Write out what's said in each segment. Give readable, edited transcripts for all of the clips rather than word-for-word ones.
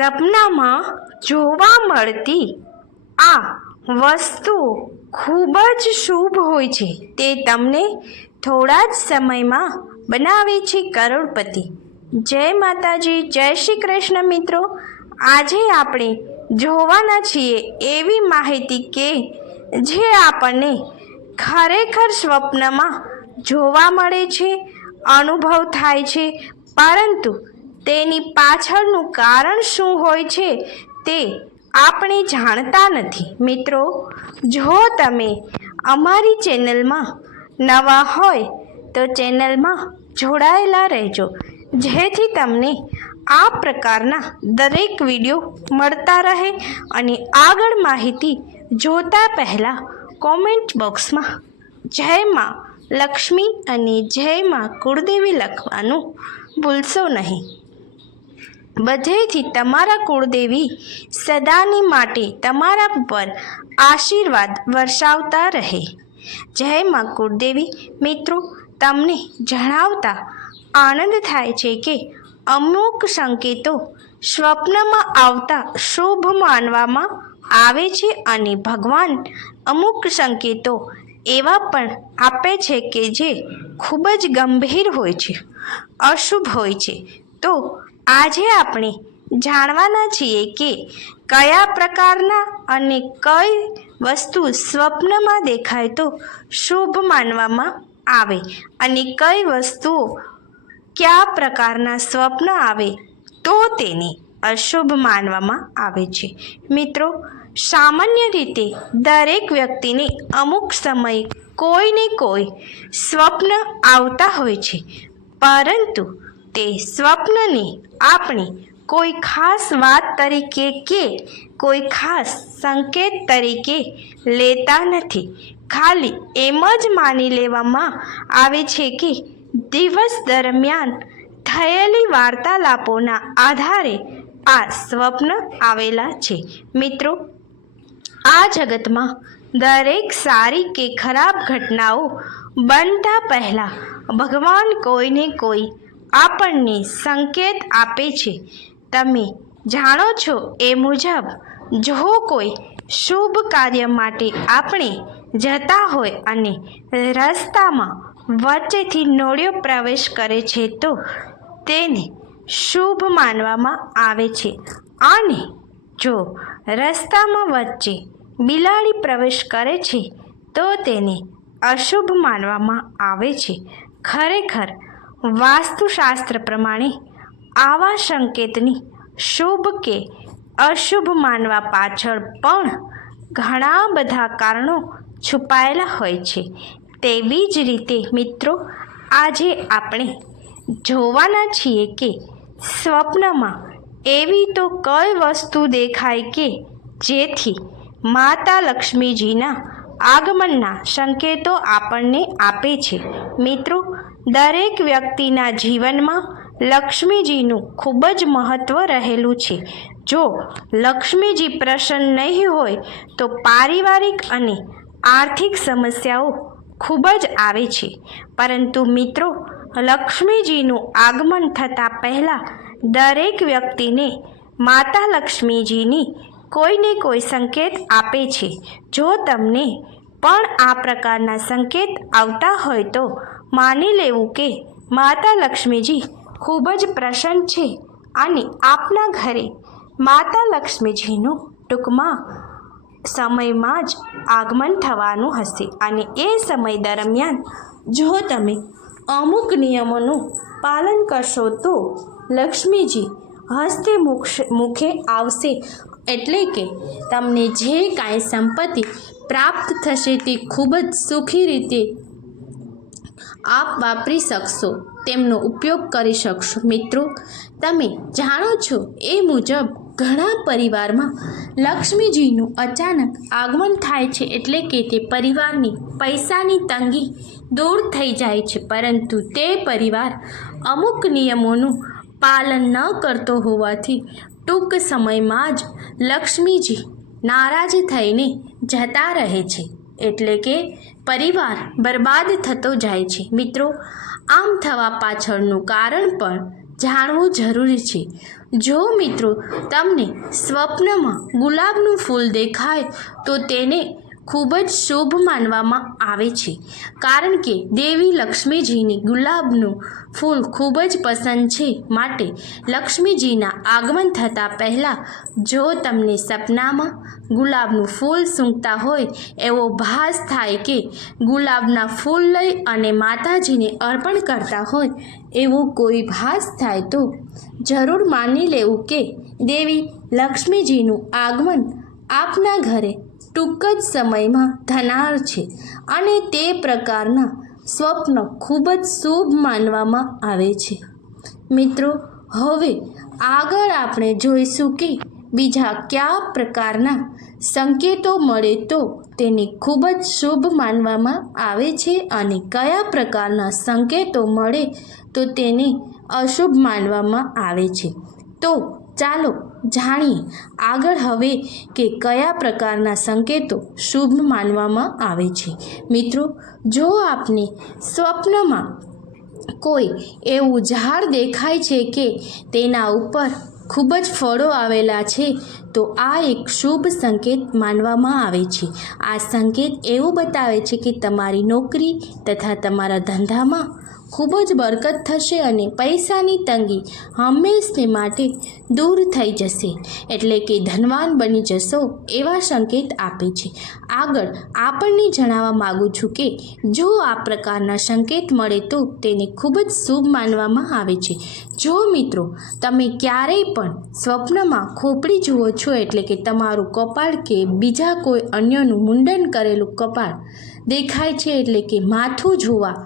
સપનામાં જોવા મળતી આ વસ્તુઓ ખૂબ જ શુભ હોય છે. તે તમને થોડા જ સમયમાં બનાવે છે કરોડપતિ. જય માતાજી, જય શ્રી કૃષ્ણ. મિત્રો, આજે આપણે જોવાના છીએ એવી માહિતી કે જે આપણને ખરેખર સ્વપ્નમાં જોવા મળે છે, અનુભવ થાય છે, પરંતુ તેની પાછળનું કારણ શું હોય છે તે આપણે જાણતા નથી. મિત્રો, જો તમે અમારી ચેનલમાં નવા હોય તો ચેનલમાં જોડાયેલા રહેજો, જેથી તમને આ પ્રકારના દરેક વિડીયો મળતા રહે. અને આગળ માહિતી જોતા પહેલાં કોમેન્ટ બોક્સમાં જય માં લક્ષ્મી અને જય માં કુળદેવી લખવાનું ભૂલશો નહીં. બધેથી તમારા કુળદેવી સદાની માટે તમારા ઉપર આશીર્વાદ વરસાવતા રહે. જય માં કુળદેવી. મિત્રો, તમને જણાવતા આનંદ થાય છે કે અમુક સંકેતો સ્વપ્નમાં આવતા શુભ માનવામાં આવે છે અને ભગવાન અમુક સંકેતો એવા પણ આપે છે કે જે ખૂબ જ ગંભીર હોય છે, અશુભ હોય છે. તો આજે આપણે જાણવાના છીએ કે કયા પ્રકારના અને કઈ વસ્તુ સ્વપ્નમાં દેખાય તો શુભ માનવામાં આવે અને કઈ વસ્તુઓ કયા પ્રકારના સ્વપ્ન આવે તો તેને અશુભ માનવામાં આવે છે. મિત્રો, સામાન્ય રીતે દરેક વ્યક્તિને અમુક સમયે કોઈને કોઈ સ્વપ્ન આવતા હોય છે, પરંતુ તે સ્વપ્નને આપણે કોઈ ખાસ વાત તરીકે કે કોઈ ખાસ સંકેત તરીકે લેતા નથી. ખાલી એમ જ માની લેવામાં આવે છે કે દિવસ દરમિયાન થયેલી વાર્તાલાપોના આધારે આ સ્વપ્ન આવેલા છે. મિત્રો, આ જગતમાં દરેક સારી કે ખરાબ ઘટનાઓ બનતા પહેલાં ભગવાન કોઈને કોઈ આપણને સંકેત આપે છે. તમે જાણો છો એ મુજબ જો કોઈ શુભ કાર્ય માટે આપણે જતા હોય અને રસ્તામાં વચ્ચેથી નોળિયો પ્રવેશ કરે છે તો તેને શુભ માનવામાં આવે છે. અને જો રસ્તામાં વચ્ચે બિલાડી પ્રવેશ કરે છે તો તેને અશુભ માનવામાં આવે છે. ખરેખર વાસ્તુશાસ્ત્ર પ્રમાણે આવા સંકેતની શુભ કે અશુભ માનવા પાછળ પણ ઘણા બધા કારણો છુપાયેલા હોય છે. તેવી જ રીતે મિત્રો, આજે આપણે જોવાના છીએ કે સ્વપ્નમાં એવી તો કઈ વસ્તુ દેખાય કે જેથી માતા લક્ષ્મીજીના આગમનના સંકેતો આપણને આપે છે. મિત્રો, દરેક વ્યક્તિના જીવનમાં લક્ષ્મીજીનું ખૂબ જ મહત્ત્વ રહેલું છે. જો લક્ષ્મીજી પ્રસન્ન નહીં હોય તો પારિવારિક અને આર્થિક સમસ્યાઓ ખૂબ જ આવે છે. પરંતુ મિત્રો, લક્ષ્મીજીનું આગમન થતાં પહેલાં દરેક વ્યક્તિને માતા લક્ષ્મીજીની કોઈને કોઈ સંકેત આપે છે. જો તમને પણ આ પ્રકારના સંકેત આવતા હોય તો માની લેવું કે માતા લક્ષ્મીજી ખૂબ જ પ્રસન્ન છે અને આપના ઘરે માતા લક્ષ્મીજીનું ટૂંકમાં સમયમાં જ આગમન થવાનું હશે. અને એ સમય દરમિયાન જો તમે અમુક નિયમોનું પાલન કરશો તો લક્ષ્મીજી હસ્તે મુખે આવશે. એટલે કે તમને જે કાંઈ સંપત્તિ પ્રાપ્ત થશે તે ખૂબ જ સુખી રીતે આપ વાપરી શકશો, તેમનો ઉપયોગ કરી શકશો. મિત્રો, તમે જાણો છો એ મુજબ ઘણા પરિવારમાં લક્ષ્મીજીનું અચાનક આગમન થાય છે, એટલે કે તે પરિવારની પૈસાની તંગી દૂર થઈ જાય છે. પરંતુ તે પરિવાર અમુક નિયમોનું પાલન ન કરતો હોવાથી ટૂંક સમયમાં જ લક્ષ્મીજી નારાજ થઈને જતા રહે છે. એટલે કે પરિવાર બરબાદ થતો જાય છે. મિત્રો, આમ થવા પાછળનું કારણ પણ જાણવું જરૂરી છે. જો મિત્રો તમને સ્વપ્નમાં ગુલાબનું ફૂલ દેખાય તો તેને ખૂબ જ શુભ માનવામાં આવે છે, કારણ કે દેવી લક્ષ્મીજીને ગુલાબનું ફૂલ ખૂબ જ પસંદ છે. માટે લક્ષ્મીજીના આગમન થતાં પહેલાં જો તમને સપનામાં ગુલાબનું ફૂલ સૂંઘતા હોય એવો ભાસ થાય કે ગુલાબના ફૂલ લઈ અને માતાજીને અર્પણ કરતા હોય એવો કોઈ ભાસ થાય તો જરૂર માની લેવું કે દેવી લક્ષ્મીજીનું આગમન આપના ઘરે ટૂંક જ સમયમાં થનાર છે અને તે પ્રકારના સ્વપ્ન ખૂબ જ શુભ માનવામાં આવે છે. મિત્રો, હવે આગળ આપણે જોઈશું કે બીજા કયા પ્રકારના સંકેતો મળે તો તેને ખૂબ જ શુભ માનવામાં આવે છે અને કયા પ્રકારના સંકેતો મળે તો તેને અશુભ માનવામાં આવે છે. તો ચાલો જાણીએ આગળ હવે કે કયા પ્રકારના સંકેતો શુભ માનવામાં આવે છે. મિત્રો, જો આપને સ્વપ્નમાં કોઈ એવું ઝાડ દેખાય છે કે તેના ઉપર ખૂબ જ ફળો આવેલા છે તો આ એક શુભ સંકેત માનવામાં આવે છે. આ સંકેત એવું બતાવે છે કે તમારી નોકરી તથા તમારા ધંધામાં ખૂબ જ બરકત થશે અને પૈસાની તંગી હંમેશને માટે દૂર થઈ જશે, એટલે કે ધનવાન બની જશો એવા સંકેત આપે છે. આગળ આપણને જણાવવા માગું છું કે જો આ પ્રકારના સંકેત મળે તો તેને ખૂબ જ શુભ માનવામાં આવે છે. જો મિત્રો તમે ક્યારેય પણ સ્વપ્નમાં ખોપડી જુઓ છો, એટલે કે તમારું કપાળ કે બીજા કોઈ અન્યનું મુંડન કરેલું કપાળ દેખાય છે, એટલે કે માથું જોવા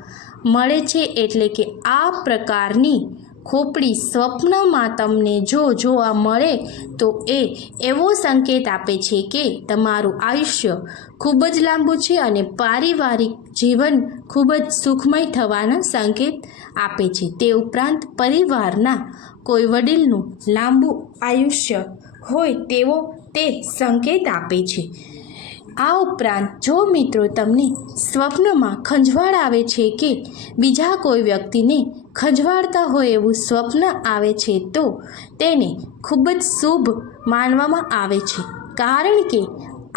મળે છે, એટલે કે આ પ્રકારની ખોપડી સ્વપ્નમાં તમને જો જોવા મળે તો એ એવો સંકેત આપે છે કે તમારું આયુષ્ય ખૂબ જ લાંબુ છે અને પારિવારિક જીવન ખૂબ જ સુખમય થવાના સંકેત આપે છે. તે ઉપરાંત પરિવારના કોઈ વડીલનું લાંબુ આયુષ્ય હોય તેવો તે સંકેત આપે છે. આ ઉપરાંત જો મિત્રો તમને સ્વપ્નમાં ખંજવાળ આવે છે કે બીજા કોઈ વ્યક્તિને ખંજવાળતા હોય એવું સ્વપ્ન આવે છે તો તેને ખૂબ જ શુભ માનવામાં આવે છે, કારણ કે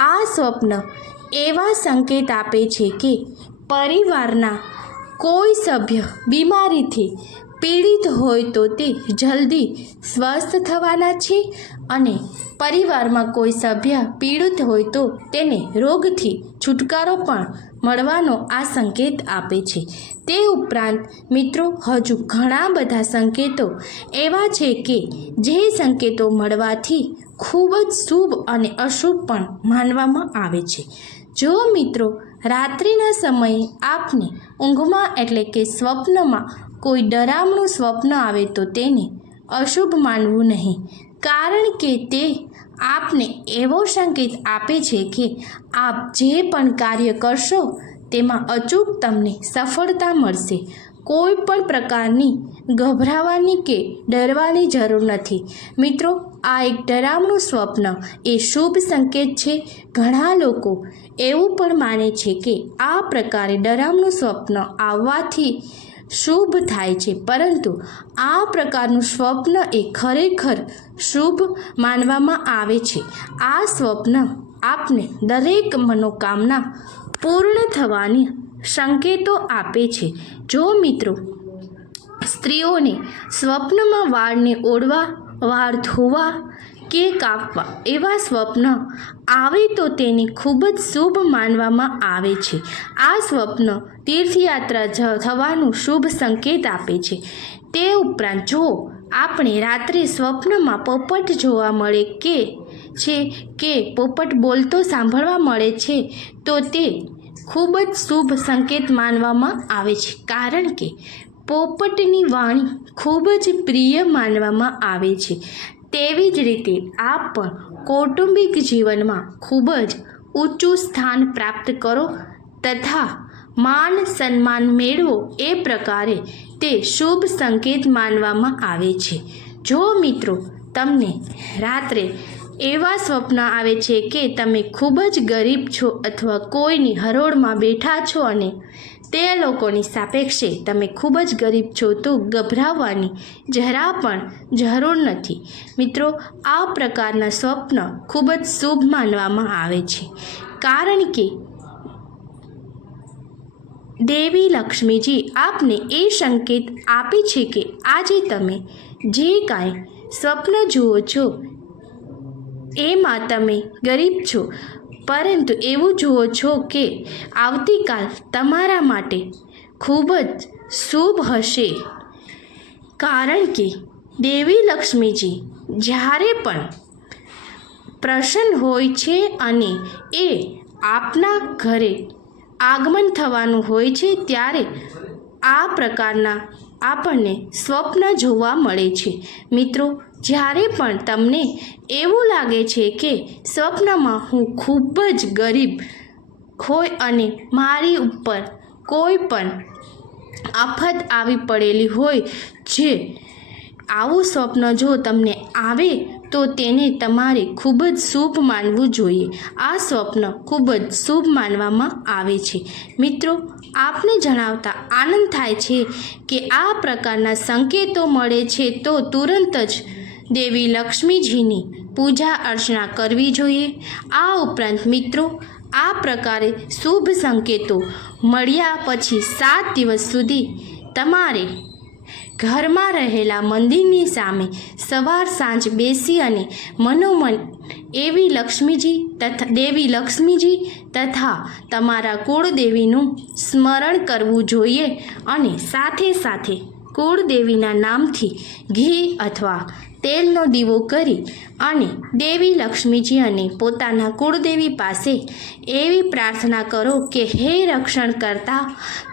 આ સ્વપ્ન એવા સંકેત આપે છે કે પરિવારના કોઈ સભ્ય બીમારીથી પીડિત હોય તો તે જલ્દી સ્વસ્થ થવાના છે અને પરિવારમાં કોઈ સભ્ય પીડિત હોય તો તેને રોગથી છુટકારો પણ મળવાનો આ સંકેત આપે છે. તે ઉપરાંત મિત્રો હજુ ઘણા બધા સંકેતો એવા છે કે જે સંકેતો મળવાથી ખૂબ જ શુભ અને અશુભ પણ માનવામાં આવે છે. જો મિત્રો રાત્રિના સમયે આપને ઊંઘમાં એટલે કે સ્વપ્નમાં કોઈ ડરામણું સ્વપ્ન આવે તો તેને અશુભ માનવું નહીં, કારણ કે તે આપને એવો સંકેત આપે છે કે આપ જે પણ કાર્ય કરશો તેમાં અચૂક તમને સફળતા મળશે. કોઈ પણ પ્રકારની ગભરાવાની કે ડરવાની જરૂર નથી. મિત્રો, આ એક ડરામણું સ્વપ્ન એ શુભ સંકેત છે. ઘણા લોકો એવું પણ માને છે કે આ પ્રકારે ડરામણું સ્વપ્ન આવવાથી શુભ થાય છે, પરંતુ આ પ્રકારનું સ્વપ્ન એ ખરેખર શુભ માનવામાં આવે છે. આ સ્વપ્ન આપને દરેક મનોકામના પૂર્ણ થવાની સંકેતો આપે છે. જો મિત્રો સ્ત્રીઓને સ્વપ્નમાં વાળને ઓળવા, વાળ ધોવા કે કાપવા એવા સ્વપ્ન આવે તો તેને ખૂબ જ શુભ માનવામાં આવે છે. આ સ્વપ્ન તીર્થયાત્રા થવાનું શુભ સંકેત આપે છે. તે ઉપરાંત જો આપણે રાત્રે સ્વપ્નમાં પોપટ જોવા મળે કે પોપટ બોલતો સાંભળવા મળે છે તો તે ખૂબ જ શુભ સંકેત માનવામાં આવે છે, કારણ કે પોપટની વાણી ખૂબ જ પ્રિય માનવામાં આવે છે. તેવી જ રીતે આપ પણ કૌટુંબિક જીવનમાં ખૂબ જ ઊંચું સ્થાન પ્રાપ્ત કરો તથા માન સન્માન મેળવો, એ પ્રકારે તે શુભ સંકેત માનવામાં આવે છે. જો મિત્રો તમને રાત્રે એવા સ્વપ્ન આવે છે કે તમે ખૂબ જ ગરીબ છો અથવા કોઈની હરોળમાં બેઠા છો અને તે લોકોની સાપેક્ષે તમે ખૂબ જ ગરીબ છો તો ગભરાવવાની જરા પણ જરૂર નથી. મિત્રો, આ પ્રકારના સ્વપ્ન ખૂબ જ શુભ માનવામાં આવે છે, કારણ કે દેવી લક્ષ્મીજી આપને એ સંકેત આપે છે કે આજે તમે જે કાંઈ સ્વપ્ન જુઓ છો એમાં તમે ગરીબ છો, પરંતુ એવું જુઓ છો કે આવતીકાલ તમારા માટે ખૂબ જ શુભ હશે. કારણ કે દેવી લક્ષ્મીજી જ્યારે પણ પ્રસન્ન હોય છે અને એ આપના ઘરે આગમન થવાનું હોય છે ત્યારે આ પ્રકારના આપણને સ્વપ્ન જોવા મળે છે. મિત્રો, જ્યારે પણ તમને એવું લાગે છે કે સ્વપ્નમાં હું ખૂબ જ ગરીબ હોય અને મારી ઉપર કોઈ પણ આફત આવી પડેલી હોય, જે આવું સ્વપ્ન જો તમને આવે તો તેને તમારે ખૂબ જ શુભ માનવું જોઈએ. આ સ્વપ્ન ખૂબ જ શુભ માનવામાં આવે છે. મિત્રો, આપને જણાવતા આનંદ થાય છે કે આ પ્રકારના સંકેતો મળે છે તો તુરંત જ દેવી લક્ષ્મીજીની પૂજા અર્ચના કરવી જોઈએ. આ ઉપરાંત મિત્રો, આ પ્રકારે શુભ સંકેતો મળ્યા પછી 7 દિવસ સુધી તમારે ઘરમાં રહેલા મંદિરની સામે સવાર સાંજ બેસી અને મનોમન દેવી લક્ષ્મીજી તથા તમારા કુળદેવીનું સ્મરણ કરવું જોઈએ અને સાથે સાથે કુળદેવીના નામથી ઘી અથવા તેલનો દીવો કરી અને દેવી લક્ષ્મીજી અને પોતાના કુળદેવી પાસે એવી પ્રાર્થના કરો કે હે રક્ષણ કરતા,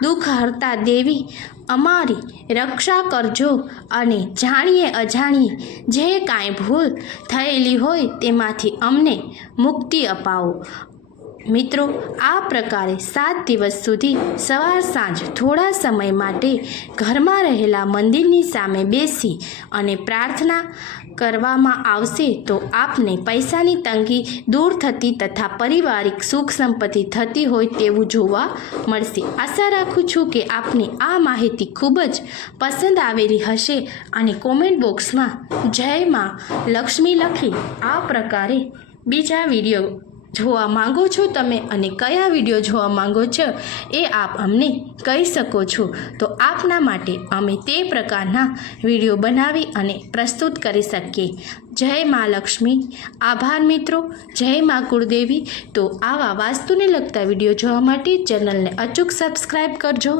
દુઃખ હરતા દેવી, અમારી રક્ષા કરજો અને જાણીએ અજાણીએ જે કાંઈ ભૂલ થયેલી હોય તેમાંથી અમને મુક્તિ અપાવો. મિત્રો, આ પ્રકારે 7 દિવસ સુધી સવાર સાંજ થોડા સમય માટે ઘરમાં રહેલા મંદિરની સામે બેસી અને પ્રાર્થના કરવામાં આવશે તો આપને પૈસાની તંગી દૂર થતી તથા પારિવારિક સુખ સંપત્તિ થતી હોય તેવું જોવા મળશે. આશા રાખું છું કે આપને આ માહિતી ખૂબ જ પસંદ આવેલી હશે અને કોમેન્ટ બોક્સમાં જય માં લક્ષ્મી લખી આ પ્રકારે બીજા વિડીયો જોવા માંગો છો તમે અને કયા વિડીયો જોવા માંગો છો એ આપ અમને કહી શકો છો, તો આપના માટે અમે તે પ્રકારના વિડીયો બનાવી અને પ્રસ્તુત કરી શકીએ. જય માં લક્ષ્મી. આભાર મિત્રો. જય માં કુળદેવી. તો આવા વાસ્તુને લગતા વિડીયો જોવા માટે ચેનલને અચૂક સબસ્ક્રાઈબ કરજો.